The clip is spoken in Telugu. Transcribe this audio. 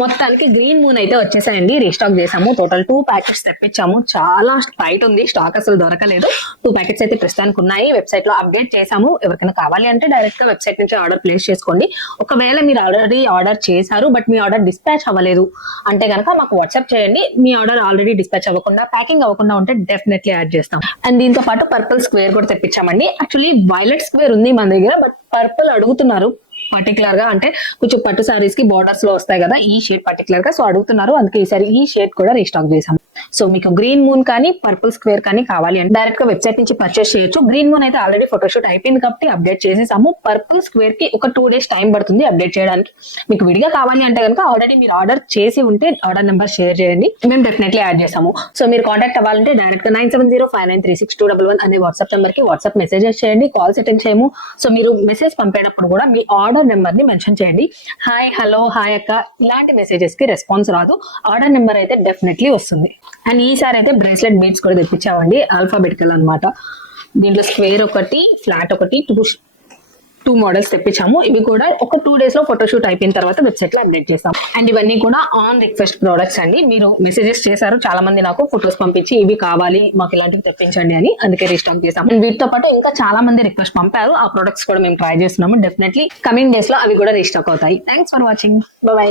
మొత్తానికి గ్రీన్ మూన్ అయితే వచ్చేసాయండి. రీస్టాక్ చేసాము. టోటల్ 2 ప్యాకెట్స్ తెప్పించాము. చాలా టైట్ ఉంది, స్టాక్ అసలు దొరకలేదు. 2 ప్యాకెట్స్ అయితే ప్రస్తుతానికి ఉన్నాయి. వెబ్సైట్ లో అప్డేట్ చేసాము. ఎవరికైనా కావాలి అంటే డైరెక్ట్ గా వెబ్సైట్ నుంచి ఆర్డర్ ప్లేస్ చేసుకోండి. ఒకవేళ మీరు ఆల్రెడీ ఆర్డర్ చేశారు బట్ మీ ఆర్డర్ డిస్పాచ్ అవ్వలేదు అంటే కనుక మాకు వాట్సాప్ చేయండి. మీ ఆర్డర్ ఆల్రెడీ డిస్పాచ్ అవ్వకుండా ప్యాకింగ్ అవ్వకుండా ఉంటే డెఫినెట్లీ యాడ్ చేస్తాం. అండ్ దీంతో పాటు పర్పుల్ స్క్వేర్ కూడా తెప్పించామండి. యాక్చువల్లీ వైలెట్ స్క్వేర్ ఉంది మన దగ్గర, బట్ పర్పుల్ అడుగుతున్నారు పర్టికులర్ గా. అంటే కొంచెం పట్టు సారీస్ కి బోర్డర్స్ లో వస్తాయి కదా ఈ షేడ్ పర్టికులర్ గా, సో అడుగుతున్నారు. అందుకే ఈసారి ఈ షేడ్ కూడా రీస్టాక్ చేసాం. సో మీకు గ్రీన్ మూన్ కానీ పర్పుల్ స్క్వేర్ కానీ కావాలి అంటే డైరెక్ట్ గా వెబ్సైట్ నుంచి పర్చేస్ చేయొచ్చు. గ్రీన్ మూన్ అయితే ఆల్రెడీ ఫోటోషూట్ అయిపోయింది కాబట్టి అప్డేట్ చేసేసాము. పర్పుల్ స్క్వేర్ కి ఒక 2 days టైం పడుతుంది అప్డేట్ చేయడానికి. మీకు విడిగా కావాలి అంటే కనుక ఆల్రెడీ మీరు ఆర్డర్ చేసి ఉంటే ఆర్డర్ నెంబర్ షేర్ చేయండి, మేము డెఫినెట్లీ యాడ్ చేసాము. సో మీరు కాంటాక్ట్ అవ్వాలంటే డైరెక్ట్ గా 9705936211 అనే వాట్సాప్ నెంబర్ కి వాట్సాప్ మెసేజెస్ చేయండి. కాల్స్ అటెండ్ చేయము. సో మీరు మెసేజ్ పంపేటప్పుడు కూడా మీ ఆర్డర్ నెంబర్ ని మెన్షన్ చేయండి. హాయ్, హలో, హాయ్ అక్క ఇలాంటి మెసేజెస్ కి రెస్పాన్స్ రాదు. ఆర్డర్ నెంబర్ అయితే డెఫినెట్లీ వస్తుంది. అండ్ ఈసారి అయితే బ్రేస్లెట్ బీడ్స్ కూడా తెప్పించామండి. ఆల్ఫాబెటికల్ అన్నమాట. దీంట్లో స్క్వేర్ ఒకటి, ఫ్లాట్ ఒకటి, టూ మోడల్స్ తెప్పించాము. ఇవి కూడా ఒక 2 days లో ఫోటోషూట్ అయిపోయిన తర్వాత వెబ్సైట్ లో అప్డేట్ చేస్తాం. అండ్ ఇవన్నీ కూడా ఆన్ రిక్వెస్ట్ ప్రొడక్ట్స్ అండి. మీరు మెసేజెస్ చేశారు చాలా మంది నాకు ఫొటోస్ పంపించి ఇవి కావాలి మాకు ఇలాంటివి తెప్పించండి అని, అందుకే రీస్టాక్ చేసాం. అండ్ వీటితో పాటు ఇంకా చాలా మంది రిక్వెస్ట్ పంపారు. ఆ ప్రొడక్ట్స్ కూడా మేము ట్రై చేస్తున్నాము. డెఫినెట్లీ కమింగ్ డేస్ లో అవి కూడా రీస్టాక్ అవుతాయి. Thanks for watching. బై.